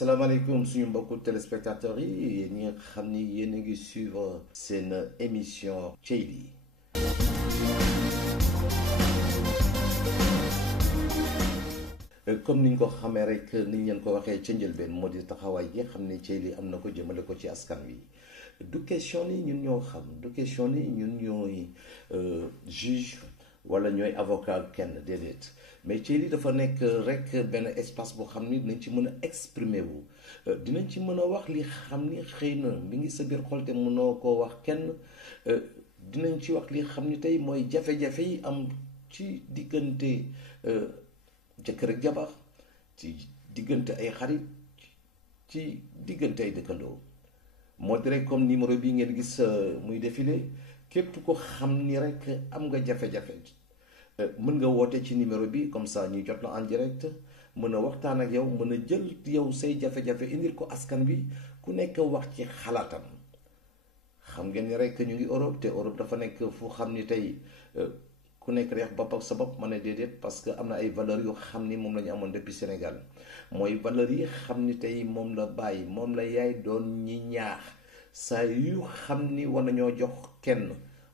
salaamaaleykum suñu mbokku téléspectateurs yi yéen ñi nga xam ni yéen a ngi suivre seen émission Thieyli. Comme niñ ko xamee rek niñ leen ko waxee ca njëlbeen moo di taxawaay yi xam ne Thieyli am na ko jëmale ko ci askan wi du question ni ñun ñoo xam du question ni ñun ñooy juge wala ñooy avocat kenn déedéet mais Thieyli dafa nekk rek benn espace boo xam ni dinañ ci mën a exprimer wu dinañ ci mën a wax li xam ni xëy na mi ngi sa biir xol te mënoo koo wax kenn dinañ ci wax li xam ni tey mooy jafe-jafe yi am ci diggante jëkkër ak jabar ci diggante ay xarit ci diggante ay dëkkandoo moo di rek comme numéro bi ngeen gis muy défilé képp ko xam ni rek am nga jafe-jafe mën nga woote ci numéro bi comme ça ñu jot la en direct mën a waxtaan ak yow mën a jël yow say jafe-jafe indil ko askan bi ku nekk wax ci xalaatam xam ngeen ni rek ñu ngi Europe te Europe dafa nekk fu xam ni tey ku nekk reex bopp ak sa bopp ma ne déedéet parce que am na ay valeurs yu xam ni moom la ñu amoon depuis Sénégal mooy valeurs yi xam ni tey moom la bàyyi moom la yaay doon ñi ñaax saa yu xam ni war nañoo jox kenn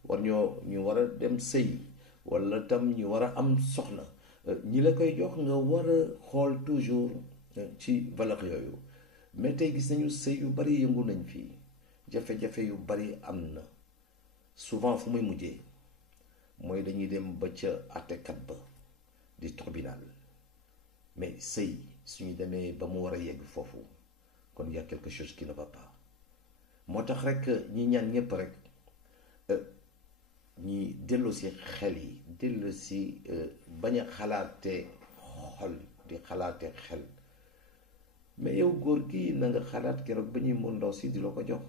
ñu war a dem sëy wala tam ñu war a am soxna ñi la koy jox nga war a xool toujours ci valeur yooyu mais tey gis nañu sëy yu bari yëngu nañ fii jafe-jafe yu bari am na souvent fu muy mujjee mooy dañuy dem ba ca àttekat ba di tribunal mais sëy suñu demee ba mu war a yegg foofu kon y a quelque chose qui ne va pas moo tax rek ñi ñaan ñépp rek ñi dellu si xel yi dellu si bañ a xalaate xol di xalaate xel mais yow góor gi na nga xalaat keroog ba ñuy mën ndaw si di la ko jox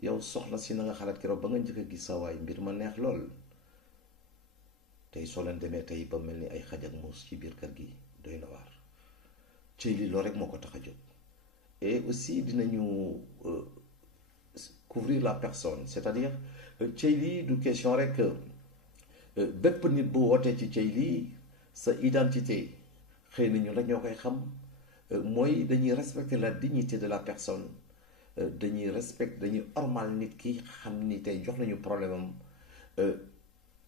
yow soxna si na nga xalaat keroog ba nga njëkk a gis sa waay mbir ma neex lool tey soo leen demee tey ba mel ni ay xaj ak muus ci biir kër gi doy na waar Thieyli loolu rek moo ko tax a jóg et aussi dinañu couvrir la personne c'est-à-dire Thieyli du question rek bépp nit bu wootee ci Thieyli sa identité xëy na ñun rek ñoo koy xam mooy dañuy respecter la dignité de la personne dañuy dañuy ormal nit ki xam ni tey jox nañu problème am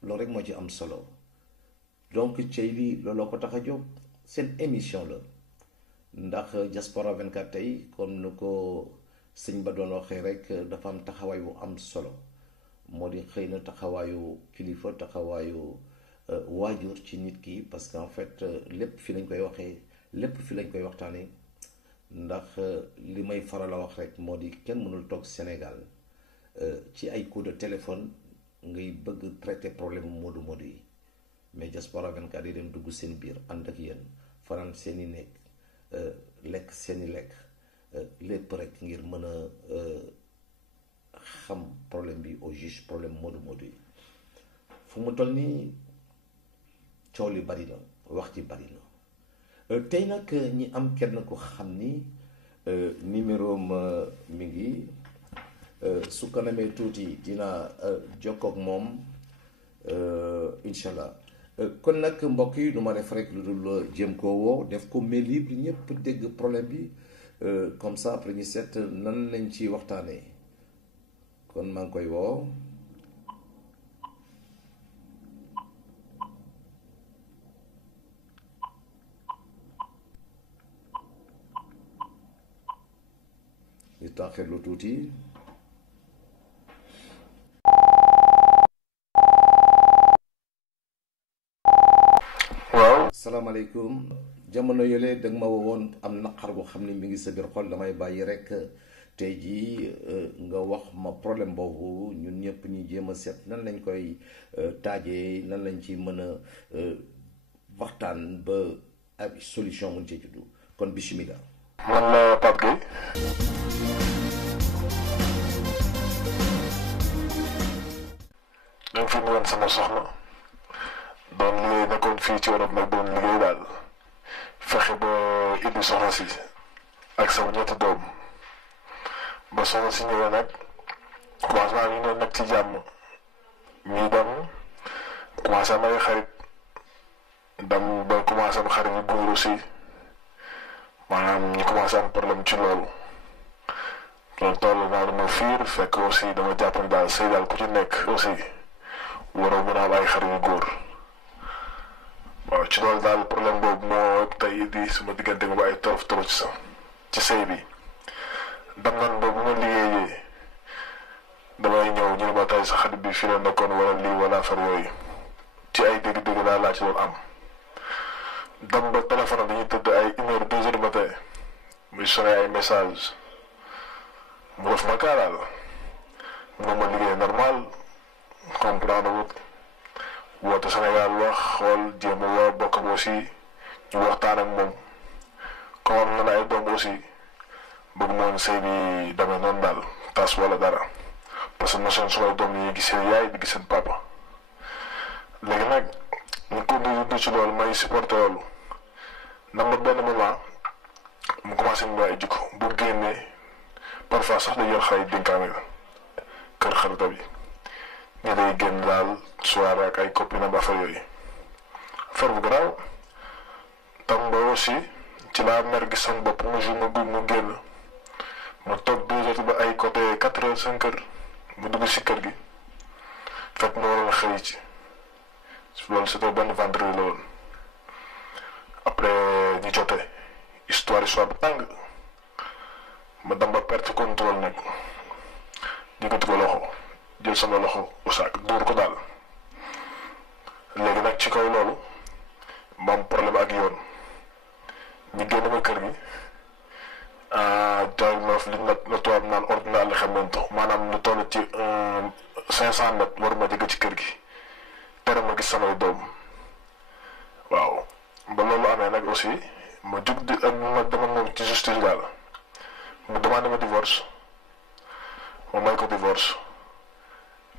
loolu rek moo ci am solo donc Thieyli looloo ko tax a jóg seen émission la ndax Diaspora 24 tey comme nu ko sëñ ba doon waxee rek dafa am taxawaay bu am solo moo di xëy na taxawaayu kilifa taxawaayu waajur ci nit ki parce que en fait lépp fi lañ koy waxee lépp fi lañ koy waxtaanee ndax li may faral a wax rek moo di kenn mënul toog Sénégal ci ay coup de téléphone ngay bëgg traiter problème moodu moodu yi mais Diaspora 24 yi dem dugg seen biir ànd ak yéen fanaan seeni nekk lekk seeni lekk lépp rek ngir mën a xam problème bi au juste problème moodu moodu yi fu mu toll nii coow li bari na wax ci bari na tey nag ñi am kenn ko xam ni numéro ma mi ngi su kanamee tuuti dina jokkook moom incha allah kon nag mbokk yi du ma def rek lu dul jéem koo woo def ko mail libre ñëpp dégg problème bi comme ça après ñu seet nan lañ ci waxtaanee kon maa ngi koy woo ñu taaxirlu tuuti waaw salaamaaleykum jamono yële danga ma wowoon am naqar boo xam ne mi ngi sa biir xol damay bàyyi rek tey jii nga wax ma problème boobu ñun ñëpp ñu jéem a seet nan lañ koy taajee nan lañ ci mën a waxtaan ba ak solution mun ci juddu kon bismillah. man la Pape Gueye. dañ fi nuyoon sama soxna doon liggéey nekkoon fii ci Europe nag doon liggéey daal fexe ba indi soxna si ak sama ñetti doom ba soxna si ñëwee nag commencement ñu ne nag ci jàmm ñuy dem commencé am ay xarit dem ba commencé am xarit yu góor aussi maanaam ñu commencé am problème ci loolu toll naa dama fiir fekk aussi dama jàpp ne daal sëy daal ku ci nekk aussi waroo mën a am ay xar yu góor waaw ci loolu daal problème boobu moo tey di suma diggante nga ba ay torof torof ci sëy bi dem nan ba bu ma liggéeyee damay ñëw ñu ne ma tey sa xarit bi fii la nekkoon wala lii wala affaire yooyu ci ay dégg-dégg daal laa ci doon am dem ba téléphone dañuy tëdd ay 1h 2h du matin muy sonné ay message mu def ma kaa daal mu ma liggéey normal comprendre wut woote Sénégal wax xool jéem a woo bokkam aussi ñu waxtaan ak moom comme am na ay doom aussi bëgg moom sëy bi demee noonu daal tas wala dara parce que mosoon sumay doom yi gis seen yaay di gis seen papa léegi nag ñu ko du ci loolu may supporté loolu ndax benn moment mu commencé mu ay jikko bu génnee parfois sax day yor xale yi dénkaane kër xarita bi ñu day génn daal soirée ak ay copine am affaire yooyu affaire bu garaaw tam ba aussi ci laa mer gis sama bopp mu jour mu génn ma toog 2 heures ba ay côté 4 heures 5 heures mu dugg si kër gi fekk ma waroon xëy ci loolu c'était benn vendredi la woon après ñu jotee histoire bu tàng ma dem ba perte contrôle nag yëkkati ko loxo jël sama loxo usaak dóor ko daal léegi nag ci kaw loolu ma am problème ak yoon ñu génn ma kër gi jaay ma li na tubaab naan ordinaire la xamante maanaam lu toll ci 500 mètres war ma jege ci kër gi tere ma gis samay doom waaw ba loolu amee nag aussi ma jug di ma dama moom ci justice daal mu demandé ma divorce ma may ko divorce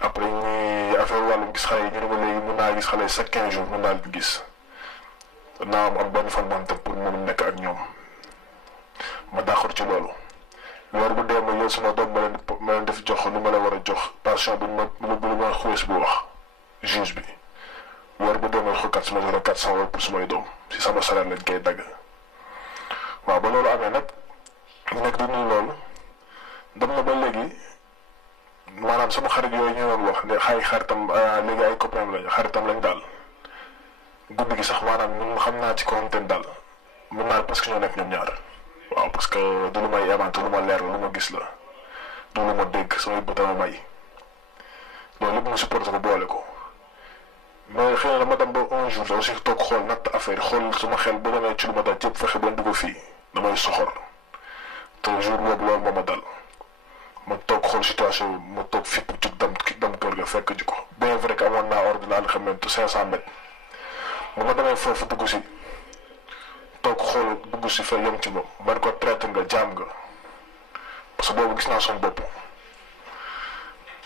après ñuy affaire wàllum gis xale yi ñu ne ma léegi mun naa gis xale yi chaque 15 jours mun naa leen gis naa am benn fan mante pour mun nekk ak ñoom ma d'accord ci loolu weer bu dee ma jël sama doom ma leen def jox lu ma la war a jox pension bu ma xuus bu wax juge bi weer bu dee ma xukkat su ma joxe 400 euros pour sumay doom si sama salaire lañ koy dagg waaw ba loolu amee nag ñu nekk di nuyu loolu dem na ba léegi maanaam sama xarit yooyu ñu doon wax ne xaritam léegi ay copain lañ xaritam lañ daal guddi gi sax maanaam ñun xam naa ci kontaan daal mën naa parce que ñoo nekk ñoom ñaar waaw parce que du lu may yamante lu ma leer la lu ma gis la du lu ma dégg samay bët ma may loolu lépp mu supporté ko boole ko mais xëy na dama dem ba un jour aussi toog xool natt affaire xool suma xel ba demee ci lu ma dal yëpp fexe ba dugg fii damay soxor te jour boobu loolu moo ma dal ma toog xool situation bi ma toog fipp jug dem kër ga fekk ji ko bien vrai que amoon naa ordre la xamante 500 mètres bu ma demee foofu dugg si toog xool dugg si fa yem ci moom man ko traité nga jaam nga parce que boobu gis naa son bopp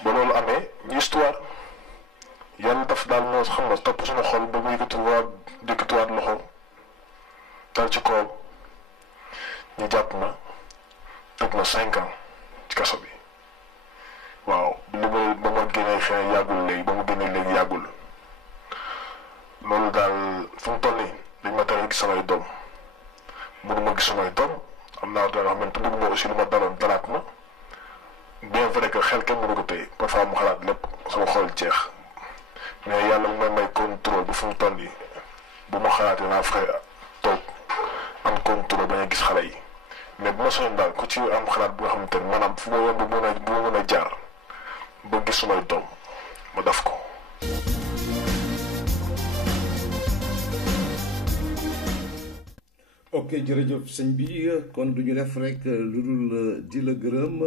ba loolu amee ñu histoire yàlla daf daal moo xam nga topp suma xol ba mu yëkkatiwaat loxo dal ci kawam ñu jàpp ma tëj ma 5 ans ci kaso bi waaw li ma ba ma génnee xëy yàggul léegi ba mu génnee léegi yàggul loolu daal fu mu toll nii dañ ma tere gis samay doom mënu ma gis samay doom am naa doon wax man te bëgg ma aussi lu ma daloon dalaat ma bien vrai que xel kenn mënu ko téye parfois mu xalaat lépp sama xol jeex mais yàlla mu may contrôle bu fu mu toll nii bu ma xalaatee naa fexe toog am contrôle bañ a gis xale yi mais bu ma soñoon daal ku ci am xalaat bu nga xamante ne maanaam fu ma yomb bu ma mën a jaar ba gis sumay doom ma def ko. ok jërëjëf sëñ bi kon du ñu def rek lu dul di la gërëm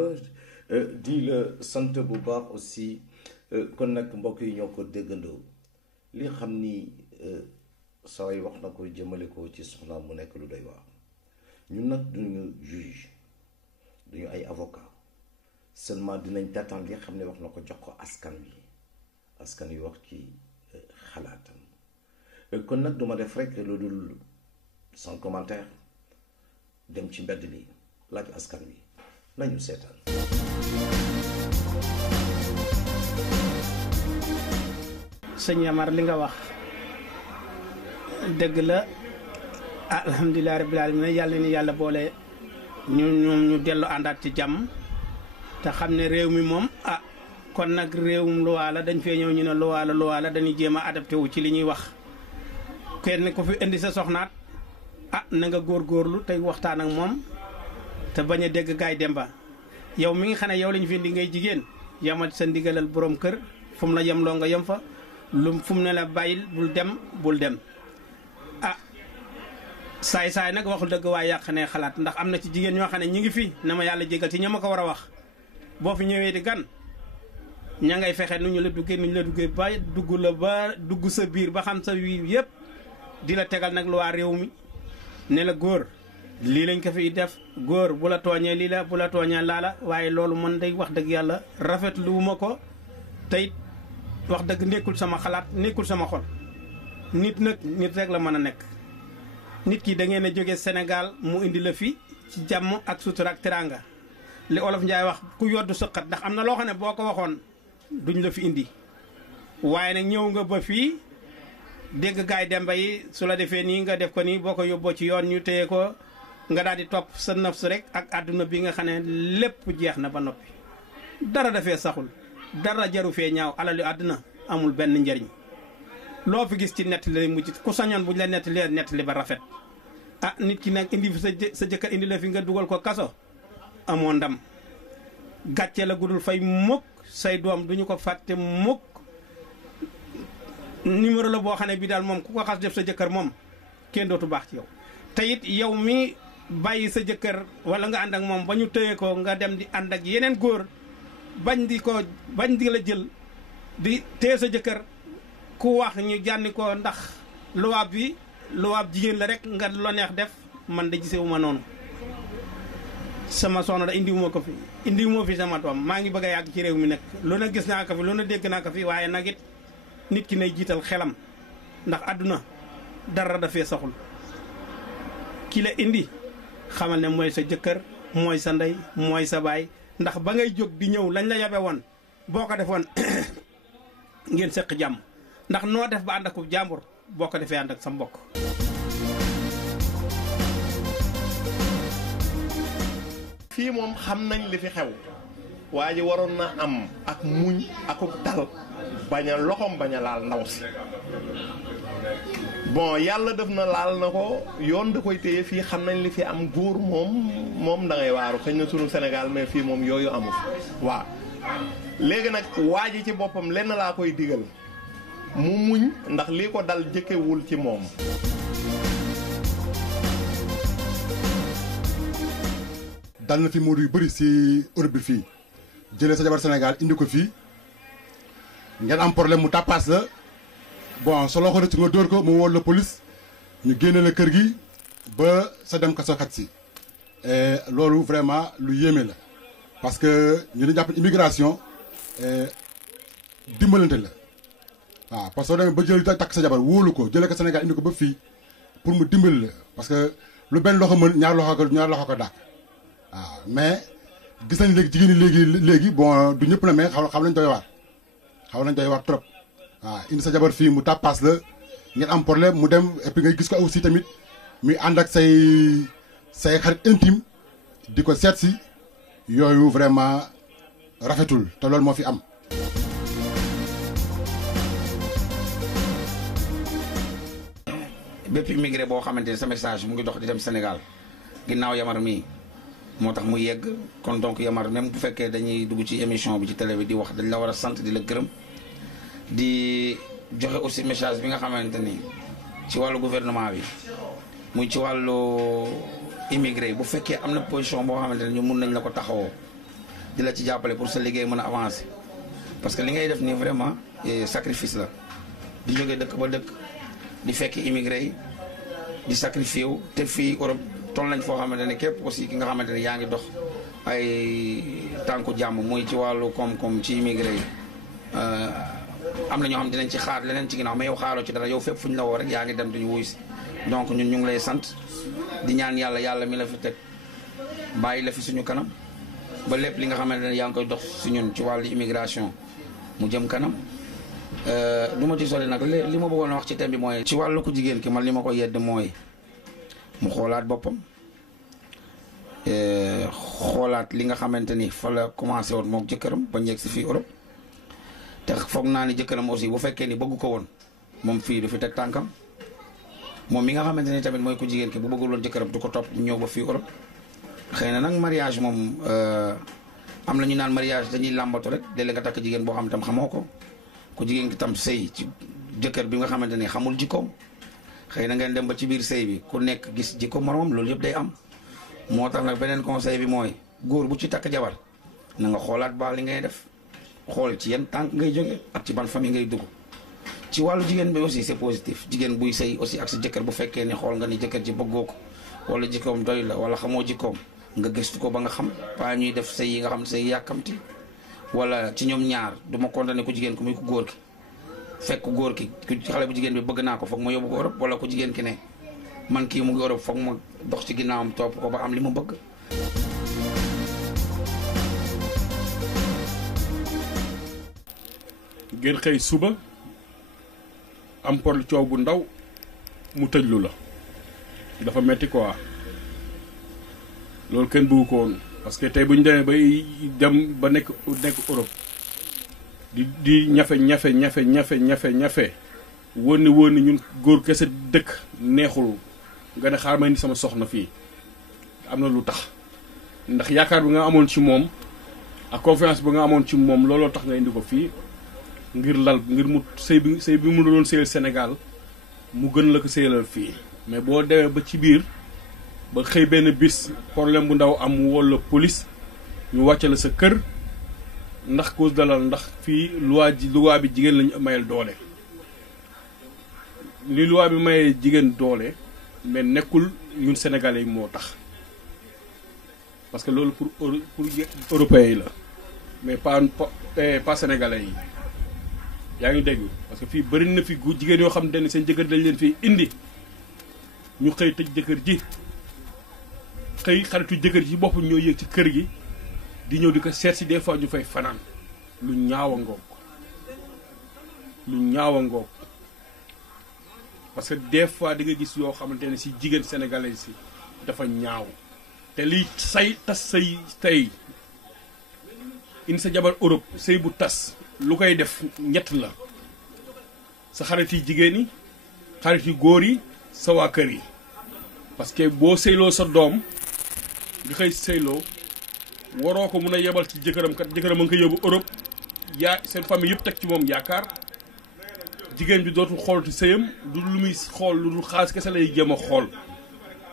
di la sant bu baax aussi kon nag mbokk yi ñoo ko déggandoo li xam ni saway wax na ko jëmale ko ci soxnaam mu nekk lu doy waar ñun nag duñu juge duñu ay avocat seulement dinañ taataan li xam ne wax na ko jox ko askan wi wax ci xalaatam kon nag duma def rek lu dul sans commentaire dem ci mbedd mi laaj askan wi nañu seetaan. sëñ Yamar li nga wax dëgg la alhamdulilah rabbil alamin yàlla ni yàlla boole ñu dellu àndaat ci jàmm te xam ne réew mi moom kon nag réewum luwaa la dañ fee ñëw ñu ne luwaa la dañuy jéem a adapté wu ci li ñuy wax kenn ku fi indi sa soxnaat na nga góorgóorlu tey waxtaan ak moom te bañ a dégg gaay demba yow mi nga xam ne yow lañu fi indi ngay jigéen yamal sa ndigalal borom kër fu mu la yem loo nga yem fa fu mu ne la bàyyil bul dem saay nag waxul dëgg waaye yàq ne xalaat ndax am na ci jigéen ñoo xam ne ñi ngi fi na ma yàlla jégal ci ña ma ko war a wax boo fi ñëwee di gan ña ngay fexe nu ñu la duggee ba dugg sa biir ba xam sa wii yëpp di la tegal nag lu waa réew mi ne la góor lii lañ ko fi def góor bu la tooñee lii la bu la tooñee laala waaye loolu man day wax dëgg yàlla rafetluwuma ko tey wax dëgg nekkul sama xalaat nekkul sama xol nit nag nit rek la mën a nekk nit ki da ngeen a jóge Sénégal mu indi la fi ci jàmm ak sutura ak teraanga li olof Njaay wax ku yoddu sëqat ndax am na loo xam ne boo ko waxoon duñ la fi indi waaye nag ñëw nga ba fii dégg gaay demba yi su la defee nii nga def ko nii boo ko yóbboo ci yoon ñu téye ko nga daal di topp sa nafs rek ak àdduna bi nga xam ne lépp jeex na ba noppi dara dafee saxul dara jaru fee ñaaw alalu àdduna amul benn njariñ loo fi gis ci nettali lay mujj ku sañoon buñ la nettali ba rafet nit ki nag indi fi sa jëkkër indi la fi nga dugal ko kaso amoo ndam gàcce la gudul fay mukk say doom duñu ko fàtte mukk numéro la boo xam ne bi daal moom ku ko xas def sa jëkkër moom kenn dootu baax ci yow te it yow mi bàyyi sa jëkkër wala nga ànd ak moom ba ñu tëye ko nga dem di ànd ak yeneen góor bañ di la jël di téye sa jëkkër ku wax ñu jànni ko ndax luwaab jigéen la rek nga lo neex def man da gisewuma noonu sama soxna da indiwuma ko fi indiwuma fi sama doom maa ngi bëgg a yàgg ci réew mi nag lu na gis naa ko fi lu na dégg naa ko fi waaye nag it nit ki nay jiital xelam ndax àdduna dara dafee saxul ki la indi xamal ne mooy sa jëkkër mooy sa ndey mooy sa baay ndax ba ngay jóg di ñëw lañ la yabe woon boo ko defoon ngeen seq jàmm ndax noo def ba ànd ak jàmbur boo ko defee ànd ak sa mbokk. fii moom xam nañ li fi xew waa ji waroon na am ak muñ akub dal bañ a loxoom bañ a laal ndaw si bon yàlla def na laal na ko yoon da koy téye fii xam nañ li fi am góor moom da ngay waaru xëy na sunu Sénégal mais fii moom yooyu amul waaw léegi nag waa ji ci boppam lenn laa koy digal mu muñ ndax lii ko dal jëkkewul ci moom. dal na fi Modou yu bëri si Europe bi fii jëlee sa jabar Sénégal indi ko fii ngeen am problème mu tàppaas la bon soo loxo rëcc nga dóor ko mu woo la police ñu génne la kër gi ba sa dem kaso xat si loolu vraiment lu yéeme la parce que ñu dañu jàpp immigration dimbalante la waaw parce que soo demee ba jël takk sa jabar wóolu ko jëlee ko Sénégal indi ko ba fii pour mu dimbali la parce que lu benn loxo mën ñaar loxo ko dàq waaw mais gis nañ léegi jigéen ñi léegi bon du ñëpp la mais xam nañ doy waar trop waaw indi sa jabar fii mu tàppaas la ngeen am problème mu dem et puis ngay gis ko aussi tamit muy ànd ak say xarit intime di ko seet si yooyu vraiment rafetul te loolu moo fi am. bépp immigré boo xamante ne sa message mu ngi dox di dem Sénégal ginnaaw Yamar mii moo tax mu yegg kon donc Yamar même bu fekkee dañuy dugg ci émission bi ci télé bi di wax dañ la war a sant di la gërëm di joxe aussi message bi nga xamante ni ci wàllu gouvernement bi muy ci wàllu immigré bu fekkee am na position boo xamante ne ñu mun nañ la ko taxawoo di la ci jàppale pour sa liggéey mën a avancer parce que li ngay def nii vraiment sacrifice la di jógee dëkk ba dëkk di fekk immigré yi di sacrifié wu te fii Europe toll nañ foo xamante ne képp aussi ki nga xamante ne yaa ngi dox ay tànku jàmm muy ci wàllu koom-koom ci immigré yi am na ñoo xam dinañ ci xaar leneen ci ginnaaw mais yow xaaroo ci dara yow fépp fu ñu la woo rek yaa ngi dem duñu wuy si donc ñun ñu ngi lay sant di ñaan yàlla mi la fi teg bàyyi la fi suñu kanam ba lépp li nga xamante ne yaa ngi koy dox si ñun ci wàllu immigration mu jëm kanam du ma ci sori nag li ma bëggoon a wax ci thème bi mooy ci wàllu ku jigéen ki man li ma ko yedd mooy mu xoolaat boppam xoolaat li nga xamante ni fa la commencé woon moom jëkkëram ba ñeeg si fii Europe te foog naa ni jëkkëram aussi bu fekkee ni bëgg ko woon moom fii du fi teg tànkam moom mi nga xamante ni tamit mooy ku jigéen ki bu bëggul woon jëkkëram du ko topp ñëw ba fii Europe. xëy na nag mariage moom am na ñu naan mariage dañuy làmbatu rek léeg-léeg nga takk jigéen boo xam tam xamoo ko ku jigéen ki tam sëy ci jëkkër bi nga xamante ni xamul jikkoom xëy na ngeen dem ba ci biir sëy bi ku nekk gis jikko moromam loolu yëpp day am. moo tax nag beneen conseil bi mooy góor bu ci takk jabar na nga xoolaat baax li ngay def xool ci yan tànk ngay jóge ak ci ban famille ngay dugg. ci wàllu jigéen bi aussi c'est positif jigéen buy sëy aussi ak sa jëkkër bu fekkee ni xool nga ni jëkkër ji bëggoo ko wala jikkoom doy la wala xamoo jikkoom nga gëstu ko ba nga xam pas ñuy def sëy yi nga xam sëy yàkkamti wala ci ñoom ñaar du ma condamné ku jigéen ku muy ku góor ki fekk ku góor ki ku xale bu jigéen bi bëgg naa ko foog ma yóbbu ko Europe wala ku jigéen ki ne man kii mu ngi Europe foog ma dox ci ginnaawam topp ko ba am li mu bëgg. ngeen xëy suba am por coow bu ndaw mu tëjlu la dafa metti quoi loolu kenn bëggu ko woon parce que tey bu ñu demee bay dem ba nekk Europe di ñafe woon ni ñun góor kese dëkk neexul nga ne xaar ma ni sama soxna fii am na lu tax ndax yaakaar bi nga amoon ci moom ak confiance bi nga amoon ci moom looloo tax nga indi ko fii ngir mu sëy bi mu doon sëyal Sénégal mu gën la ko sëyalal fii mais boo demee ba ci biir ba xëy benn bis problème bu ndaw am walla police ñu wàcce la sa kër ndax cause dalal ndax fii loi bi jigéen lañu mayal doole li loi bi mayee jigéen doole mais nekkul ñun sénégalais yi moo tax parce que loolu pour européens yi la mais pas sénégalais yi yaa ngi dégg parce que fii bëri na fi jigéen yoo xam ne seen jëkkër dañ leen fii indi ñu xëy tëj jëkkër ji xëy xaritu jëkkër ji bopp ñoo yéeg ci kër gi di ñëw di ko seet si des fois ñu fay fanaan lu ñaaw a ngoog parce que des fois di nga gis yoo xamante ne si jigéen sénégalais si dafa ñaaw te liy tas say tey indi sa jabar Europe sëy bu tas lu koy def ñett la sa xarit yi jigéen yi xarit yi góor yi sa waa kër yi parce que boo sëyloo sa doom nga xëy sëyloo waroo ko mun a yebal ci jëkkëram kat jëkkëram a nga ko yóbbu Europe seen famille yëpp teg ci moom yaakaar jigéen bi dootul xoolati sëyam lu muy xool lu dul xaalis kese lay jéem a xool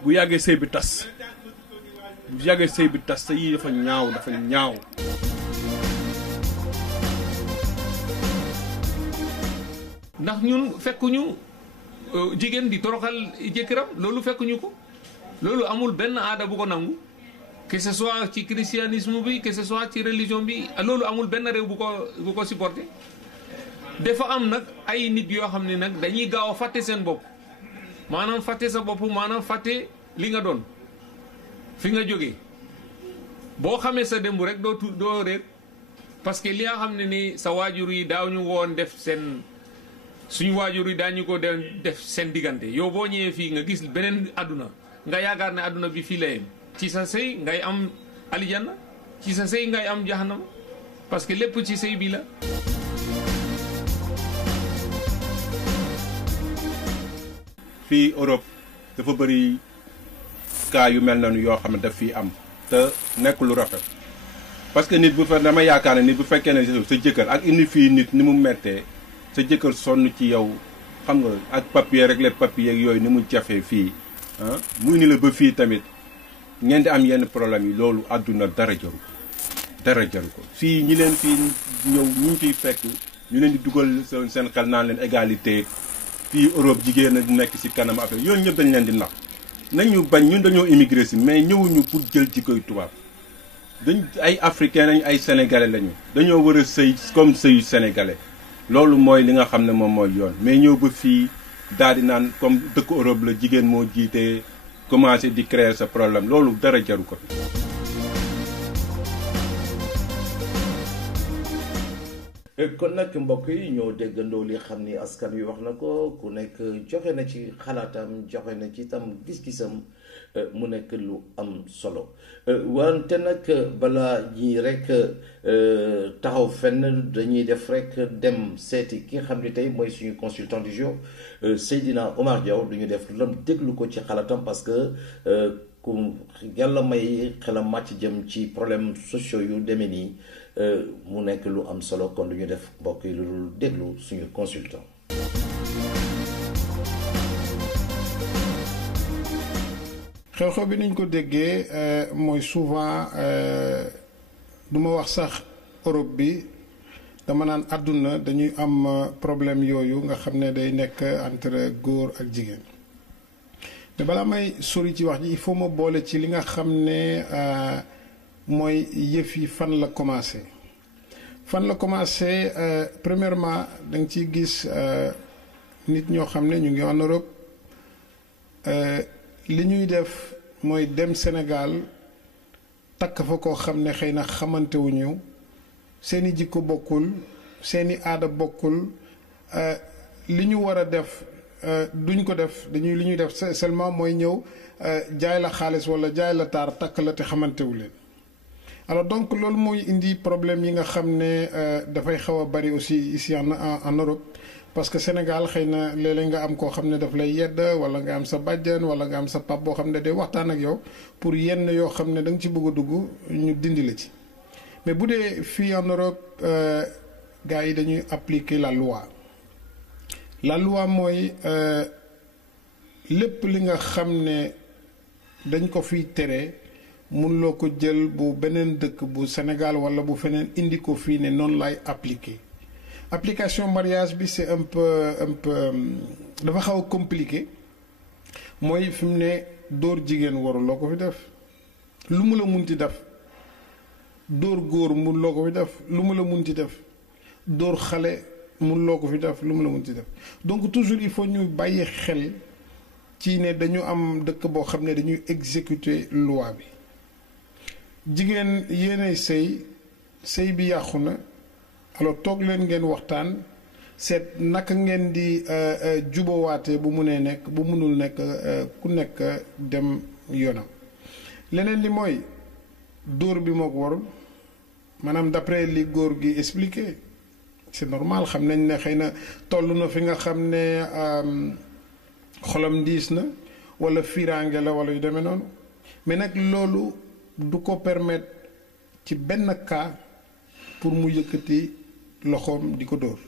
bu yàggee sëy bi tas te yii dafa ñaaw ndax ñun fekkuñu jigéen di toroxal jëkkëram loolu fekkuñu ko loolu amul benn aada bu ko nangu que ce soit ci christianisme bi que ce soit ci religion bi loolu amul benn réew bu ko supporté dafa am nag ay nit yoo xam ne nag dañuy gaaw a fàtte seen bopp maanaam fàtte sa bopp maanaam fàtte li nga doon fi nga jógee boo xamee sa démb rek doo réer parce que li nga xam ne ni sa waajur yi daaw ñu woon def seen suñu waajur yi daañu ko def seen diggante yow boo ñëwee fii nga gis beneen àdduna nga yaakaar ne àdduna bi fii la yem ci sa sëy ngay am alijanna ci sa sëy ngay am jahannama parce que lépp ci sëy bi la. fii Europe dafa bëri cas yu mel noonu yoo xam ne daf fii am te nekk lu rafet parce que nit bu fe dama yaakaar ne nit bu fekkee ne sa jëkkër ak indi fii nit ni mu mettee sa jëkkër sonn ci yow xam nga ak papier rek les papier yooyu ni mu jafee fii mu ni la ba fii tamit ngeen di am yenn problème yi loolu àdduna dara jaru ko fii ñi leen fii ñëw ñu ngi fiy fekk ñu leen di dugal seen xel naan leen égalité fii Europe jigéen a nekk ci kanam affaire yooyu ñëpp dañ leen di nax nañu bañ ñun dañoo immigré si mais ñëwuñu pour jël ci koy tubaab dañ ay africain lañu ay sénégalais lañu dañoo war a sëy comme sëyu sénégalais loolu mooy li nga xam ne moom mooy yoon mais ñëw ba fii daal di naan comme dëkk Europe la jigéen moo jiite commencé di créer sa problème loolu dara jaru ko fi. kon nag mbokk yi ñoo déggandoo li xam ni askan wi wax na ko ku nekk joxe na ci xalaatam joxe na ci itam gis-gisam mu nekk lu am solo wante nag balaa ñi rek taxaw fenn dañuy def rek dem seeti ki nga xam ni tey mooy suñu consultant du jour Seydina Omar Diaw du ñu def lu lam déglu ko ci xalaatam parce que ku yàlla may xelam màcc jëm ci problème sociaux yu demee nii mu nekk lu am solo kon du ñu def mbokk yi lu dul déglu suñu consultant. xew-xew bi niñ ko déggee mooy souvent du ma wax sax Europe bi dama naan àdduna dañuy am problème yooyu nga xam ne day nekk entre góor ak jigéen mais balaa may sori ci wax ji il faut ma boole ci li nga xam ne mooy yëf yi fan la commencé premièrement da nga ciy gis nit ñoo xam ne ñu ngi en Europe li ñuy def mooy dem Sénégal takk fa koo xam ne xëy na xamante wuñu seeni jikko bokkul seeni aada bokkul li ñu war a def duñ ko def li ñuy def seulement mooy ñëw jaay la xaalis walla jaay la taar takk la te xamantewu leen alors donc loolu mooy indi problème yi nga xam ne dafay xaw a bari aussi ici en Europe parce que Sénégal xëy na léeg-léeg nga am koo xam ne daf lay yedd wala nga am sa bàjjen wala nga am sa pap boo xam ne day waxtaan ak yow pour yenn yoo xam ne da nga ci bëgg a dugg ñu dindi la ci mais bu dee fii en Europe gars yi dañuy appliquer la loi mooy lépp li nga xam ne dañ ko fiy tere mun loo ko jël bu beneen dëkk bu Sénégal wala bu feneen indi ko fii ne noonu lay appliquer application mariage bi c'est un peu dafa xaw a compliqué mooy fi mu ne dóor jigéen waruloo ko fi def lu mu la munti def dóor góor mun loo ko fi def lu mu la munti def dóor xale mun loo ko fi def lu mu la munti def donc toujours il faut ñu bàyyi xel ci ne dañu am dëkk boo xam ne dañuy exécuter loi bi jigéen yéenay sëy bi yàqu na alors toog leen ngeen waxtaan seet naka ngeen di jubawaate bu munee nekk bu munul nekk ku nekk dem yoonam leneen li mooy dóor bi moo ko warul maanaam d'après li góor gi expliqué c'est normal xam nañ ne xëy na toll na fi nga xam ne xolam diis na wala fiiraange la wala yu demee noonu mais nag loolu du ko permettre ci benn cas pour mu yëkkati loxoom di ko dóor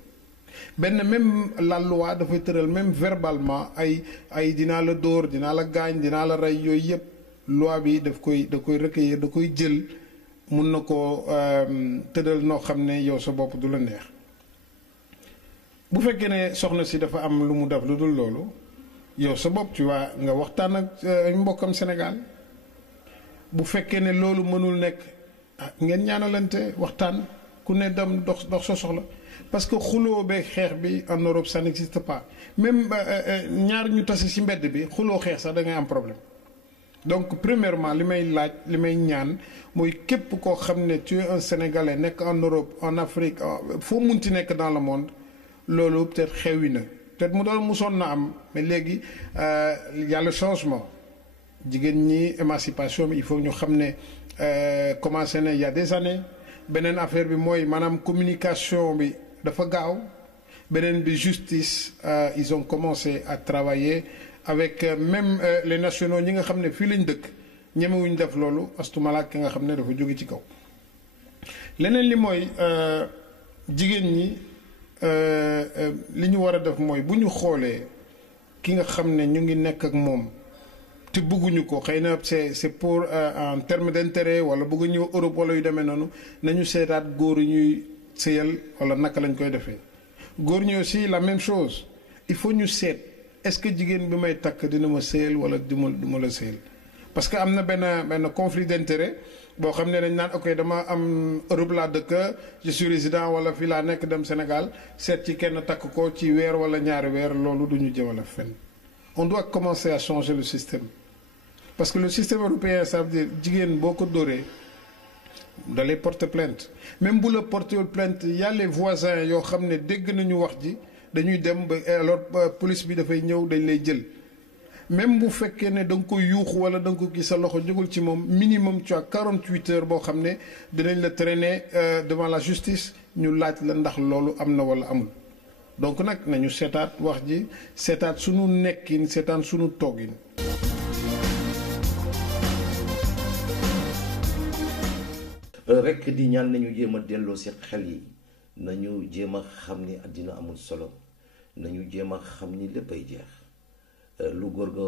benn même la loi dafay tëral même verbalement ay dinaa la dóor dinaa la gaañ dinaa la rey yooyu yëpp loi bi da koy recueillir da koy jël mun na ko tëral noo xam ne yow sa bopp du la neex bu fekkee ne soxna si dafa am lu mu def lu dul loolu yow sa bopp tu vois nga waxtaan ak mbokkam Sénégal bu fekkee ne loolu mënul nekk ngeen ñaanalante waxtaan ku ne dem dox sa soxla parce que xuloo beeg xeex bi en Europe ça n'existe pas même ñaar ñu tase ci mbedd bi xuloo xeex sax da ngay am problème donc premièrement li may laaj li may ñaan mooy képp koo xam ne tu es un Sénégalais nekk en Europe en Afrique foo munti nekk dans le monde loolu peut-être xewi na peut-être mu doon musoon na am mais léegi y a le changement jigéen ñi émancipation bi il faut ñu xam ne commencé na il y a des années beneen affaire bi mooy maanaam communication bi dafa gaaw beneen bi justice ils ont commencé à travailler avec même les nationaux ñi nga xam ne fii lañ dëkk ñemewuñ def loolu astumalaak ki nga xam ne dafa jóge ci kaw leneen li mooy jigéen ñi li ñu war a def mooy bu ñu xoolee ki nga xam ne ñu ngi nekk ak moom te bëgguñu ko xëy na c'est pour en terme d'intérêt wala bëgg ñëw Europe wala yu demee noonu nañu seetaat góor yi ñuy sëyal wala naka lañ koy defee góor ñi aussi la même chose il faut ñu seet est-ce que jigéen bi may takk dina ma sëyal wala du ma la sëyal parce que am na benn conflit d'intérêt boo xam ne dañ naan ok dama am Europe laa dëkk je suis résident wala fii laa nekk dem Sénégal seet ci kenn takk ko ci weer wala ñaari weer loolu du ñu jëmale fenn on doit commencer à changer le système parce que le système européen ça veut dire jigéen boo ko dóoree da lay porter plainte même bu la porter plainte y a les voisins yoo xam ne dégg nañu wax ji dañuy dem ba alors police bi dafay ñëw dañ lay jël même bu fekkee ne da nga ko yuux wala da nga ko gis sa loxo jógul ci moom minimum tu as 48 heures boo xam ne dinañ la traîner devant la justice ñu laaj la ndax loolu am na wala amul donc nag nañu seetaat wax ji seetaat sunu nekkin seetaat sunu toggin. rek di ñaan nañu jéem a delloo si xel yi nañu jéem a xam ni àddina amul solo nañu jéem a xam ni léppay jeex lu góor ga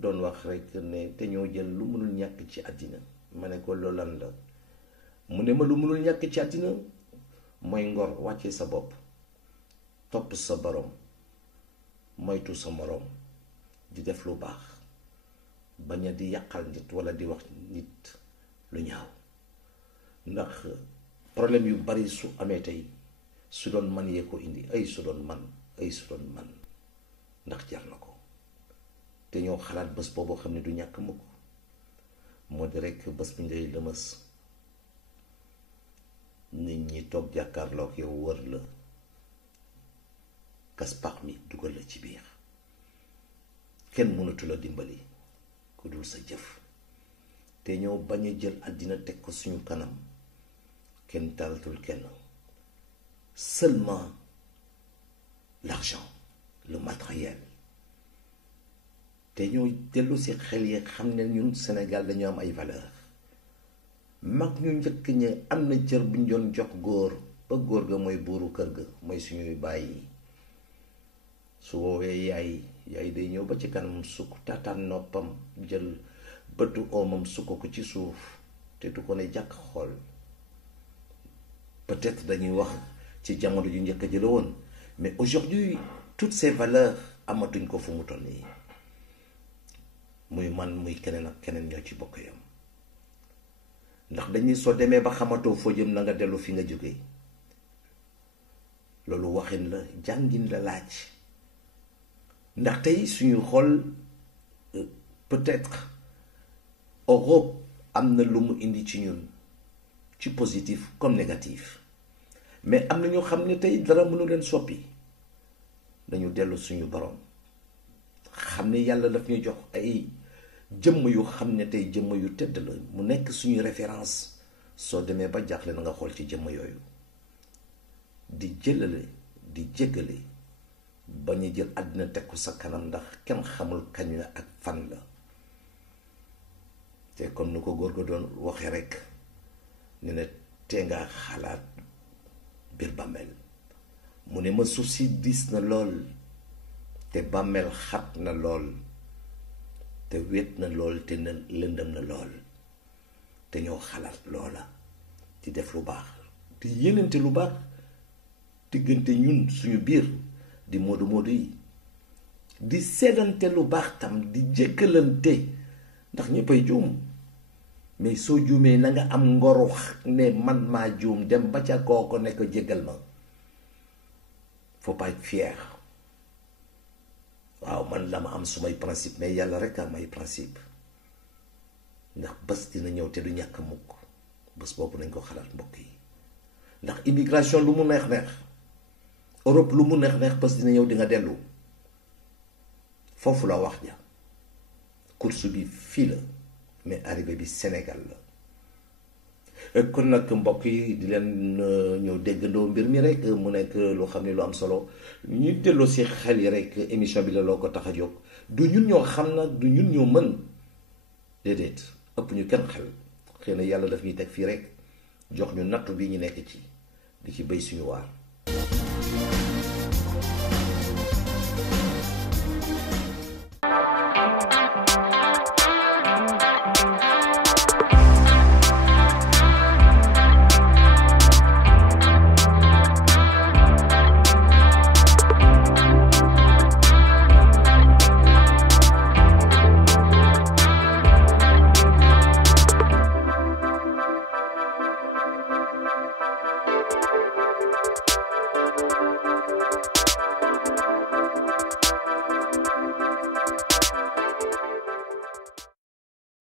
doon wax rek ne te ñoo jël lu mënul ñàkk ci àddina ma ne ko loolu lan la mu ne ma lu mënul ñàkk ci àddina mooy ngor wàcce sa bopp topp sa borom moytu sa moroom di def lu baax bañ a di yàqal nit walla di wax nit lu ñaaw ndax problème yu bari su amee tey su doon man yee ko indi ay su doon man ndax jar na ko te ñoo xalaat bés boobu xam ne du ñàkk mukk moo di rekk bés bi ngay lëmës nit ñi toog jàkkaarloog yow wër la gas pax mi dugal la ci biir kenn mënatu la dimbali ku dul sa jëf te ñoo bañ a jël àddina teg ko suñu kanam kenn talatul kenn seulement l'argent le matériel te ñoo dellu si xel yi xam ne ñun Sénégal dañu am ay valeur mag ñu njëkk ñi am na cër bu ñu doon jox góor ba góor ga mooy buuru kër ga mooy suñuy bàyyi su woowee yaay day ñëw ba ci kanam sukk taataan noppam jël bëtu oomam sukk ko ci suuf te du ko ne jàkk xool peut-être dañuy wax ci jamono ju njëkk ji la woon mais aujourd'hui toutes ces valeurs amatuñ ko fu mu toll nii muy man muy keneen ak keneen ñoo ci bokk yam ndax dañuy soo demee ba xamatoo foo jëm na nga dellu fi nga jógee loolu waxin la jàngin la laaj ndax tey suñu xool peut-être Europe am na lu mu indi ci ñun ci positif comme négatif mais am na ñoo xam ne tey dara mënu leen soppi dañu dellu suñu borom xam ne yàlla daf ñu jox ay jëmm yu xam ne tey jëmm yu tëdd la mu nekk suñu référence soo demee ba jaaxle na nga xool ci jëmm yooyu di jëlale di jéggale bañ a jël àddina teg ko sa kanam ndax kenn xamul kañ la ak fan la te comme ni ko góor ga doon waxee rekk ne ne tee ngaa xalaat biir bàmmeel mu ne ma suuf si diis na lool te bàmmeel xat na lool te wét na lool te na lëndëm na lool te ñoo xalaat loola di def lu baax di yéenante lu baax diggante ñun suñu biir di moodu moodu yi di seddante lu baax tam di jëkkalante ndax ñëppay juum mais soo juumee na nga am ngoru ne man maa juum dem ba ca kooko ne ko jéggal ma faut pas être fier waaw man la ma am sumay principe mais yàlla rek am ay principe ndax bés dina ñëw te du ñàkk mukk bés boobu nañ ko xalaat mbokk yi ndax immigration lu mu neex neex Europe lu mu neex neex bés dina ñëw di nga dellu foofu la wax ja course bi fii la mais arrivé bi Sénégal la kon nag mbokk yi di leen ñëw déggandoo mbir mi rek mu nekk loo xam ne lu am solo ñu delloo si xel yi rek émission bi la loo ko tax a jóg du ñun ñoo xam nag du ñun ñoo mën déedéet ëpp ñu kenn xel xëy na yàlla daf ñuy teg fii rek jox ñu nattu bi ñu nekk ci di ci béy suñu waar